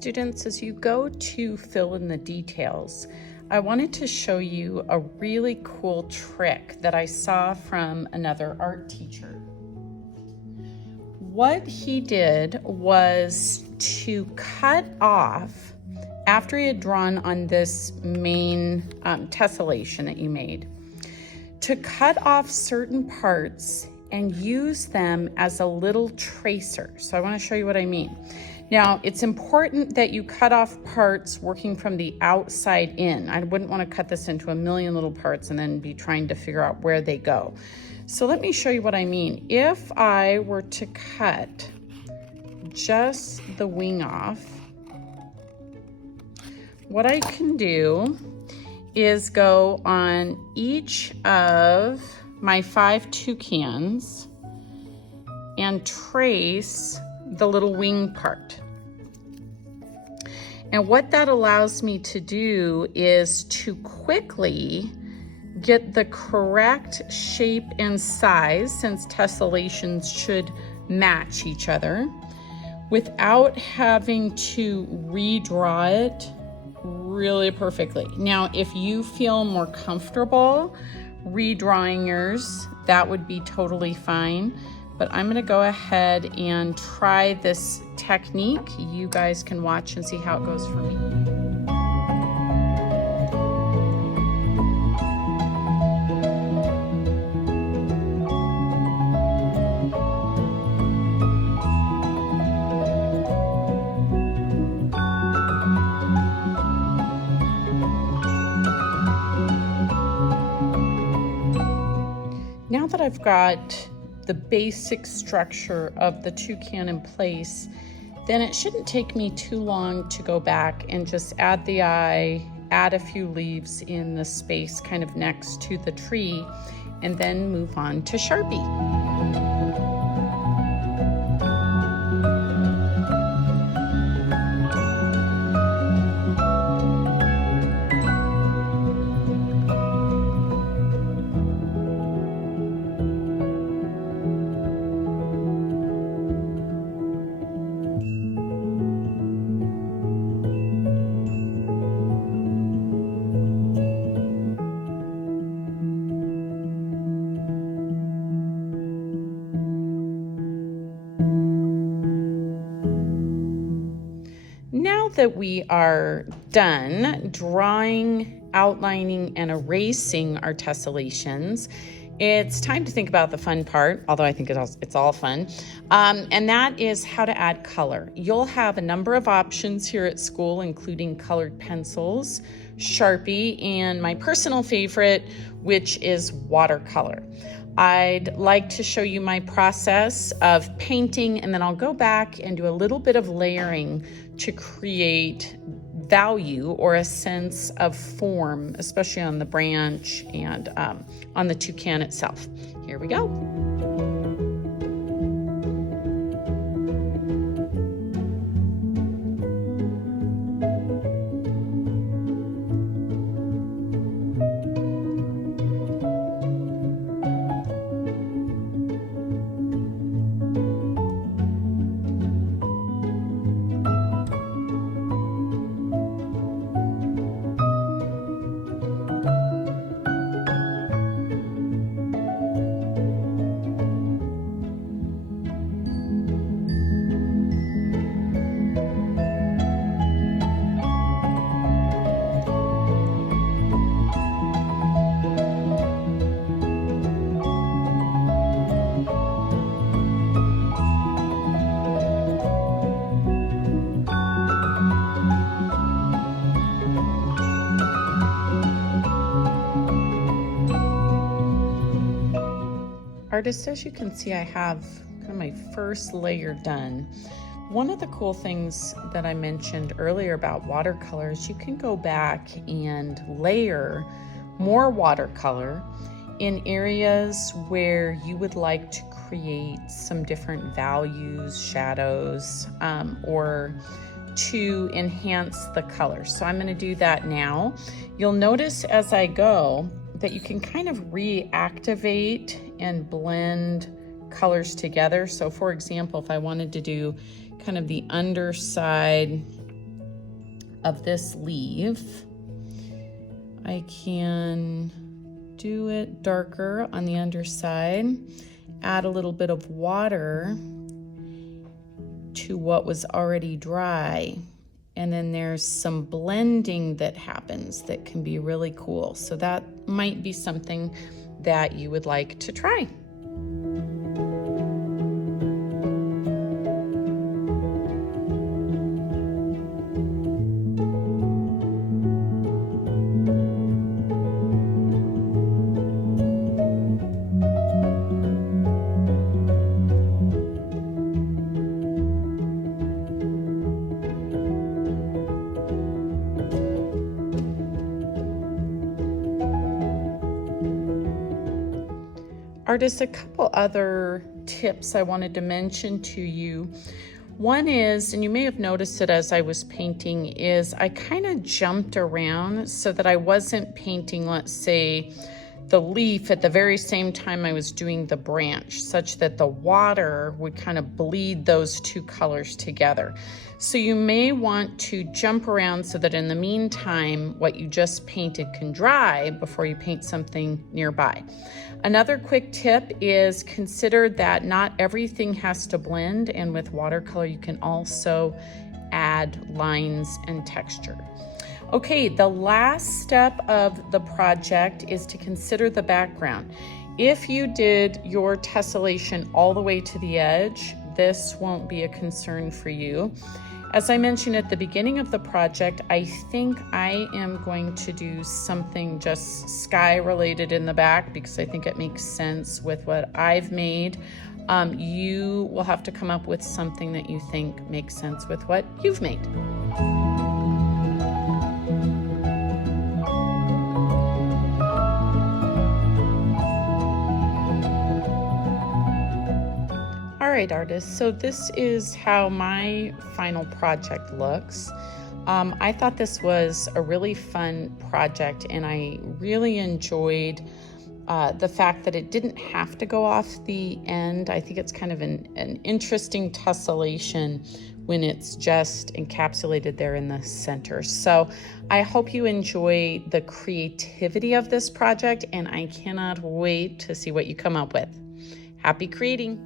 Students, as you go to fill in the details, I wanted to show you a really cool trick that I saw from another art teacher. What he did was to cut off, after he had drawn on this main tessellation that you made, to cut off certain parts and use them as a little tracer. So I want to show you what I mean. Now, it's important that you cut off parts working from the outside in. I wouldn't want to cut this into a million little parts and then be trying to figure out where they go. So let me show you what I mean. If I were to cut just the wing off, what I can do is go on each of my 5 toucans and trace the little wing part. And what that allows me to do is to quickly get the correct shape and size, since tessellations should match each other, without having to redraw it really perfectly. Now, if you feel more comfortable redrawing yours, that would be totally fine. But I'm gonna go ahead and try this technique. You guys can watch and see how it goes for me. Now that I've got the basic structure of the toucan in place, then it shouldn't take me too long to go back and just add the eye, add a few leaves in the space kind of next to the tree, and then move on to Sharpie. Now that we are done drawing, outlining, and erasing our tessellations, it's time to think about the fun part, although I think it's all fun, and that is how to add color. You'll have a number of options here at school, including colored pencils, Sharpie, and my personal favorite, which is watercolor. I'd like to show you my process of painting, and then I'll go back and do a little bit of layering to create value or a sense of form, especially on the branch and on the toucan itself. Here we go. Artists, as you can see, I have kind of my first layer done. One of the cool things that I mentioned earlier about watercolors, you can go back and layer more watercolor in areas where you would like to create some different values, shadows, or to enhance the color. So I'm going to do that now. You'll notice as I go that you can kind of reactivate and blend colors together. So for example, if I wanted to do kind of the underside of this leaf. I can do it darker on the underside, add a little bit of water to what was already dry. And then there's some blending that happens that can be really cool. So that might be something that you would like to try. Artists, a couple other tips I wanted to mention to you. One is, and you may have noticed it as I was painting, is I kind of jumped around so that I wasn't painting, let's say, the leaf at the very same time I was doing the branch, such that the water would kind of bleed those two colors together. So you may want to jump around so that in the meantime, what you just painted can dry before you paint something nearby. Another quick tip is consider that not everything has to blend, and with watercolor you can also add lines and texture. Okay, the last step of the project is to consider the background. If you did your tessellation all the way to the edge, this won't be a concern for you. As I mentioned at the beginning of the project, I think I am going to do something just sky related in the back because I think it makes sense with what I've made. You will have to come up with something that you think makes sense with what you've made. All right, artists, so this is how my final project looks. I thought this was a really fun project, and I really enjoyed the fact that it didn't have to go off the end. I think it's kind of an interesting tessellation when it's just encapsulated there in the center. So I hope you enjoy the creativity of this project, and I cannot wait to see what you come up with. Happy creating!